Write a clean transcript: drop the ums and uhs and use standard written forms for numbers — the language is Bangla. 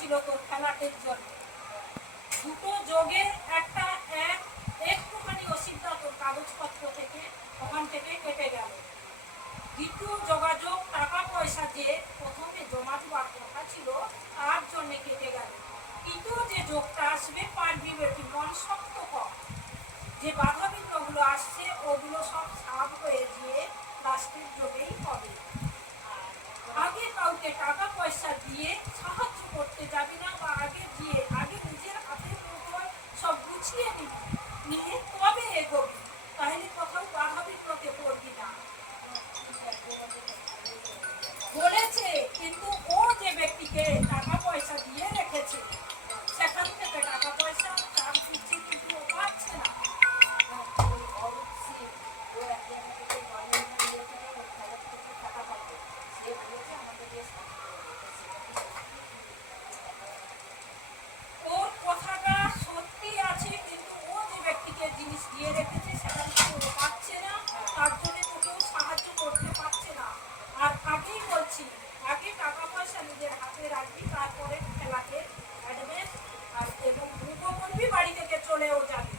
ছিল তোর খেলাটের জন্য। দুটো যোগের একটা একটুখানি অসুবিধা তোর কাগজপত্র থেকে ওখান থেকে কেটে গেল। দ্বিতীয় যোগাযোগ টাকা পয়সা যে প্রথমে জমা দেওয়ার কথা ছিল তার জন্য কেটে গেল। তৃতীয় যে যোগটা আসবে পারবি বেটি, মন শক্ত কর। যে বাধা বিঘ্নগুলো আসছে ওগুলো সব সাফ হয়ে গিয়ে লাস্টের যোগেই হবে। আগে কাউকে টাকা পয়সা দিয়ে সাহায্য করতে যাবি না, বা আগে দিয়ে আগে নিজের হাতের মুঠোয় সব গুছিয়ে নিয়ে তবে এগোবি, তাহলে কোথাও বাধা বিঘ্নতে পড়বি না বলেছে। কিন্তু ও যে ব্যক্তিকে টাকা পয়সা দিয়ে রেখেছে সেখান থেকে টাকা পয়সা চাপ দিচ্ছে, কিন্তু ও পাচ্ছে না। ওর কথাটা সত্যি আছে, কিন্তু ও যে ব্যক্তিকে জিনিস দিয়ে রেখেছে সেখান থেকে ও পাচ্ছে না, তার জন্য তোকেও সাহায্য করতে পারছে না। আর আগেই বলছি, আগে টাকা পয়সা নিজের হাতে রাখবি, তারপরে খেলাকে অ্যাডভান্স আর এবং ভূগো করবি, বাড়ি থেকে চলেও যাবি।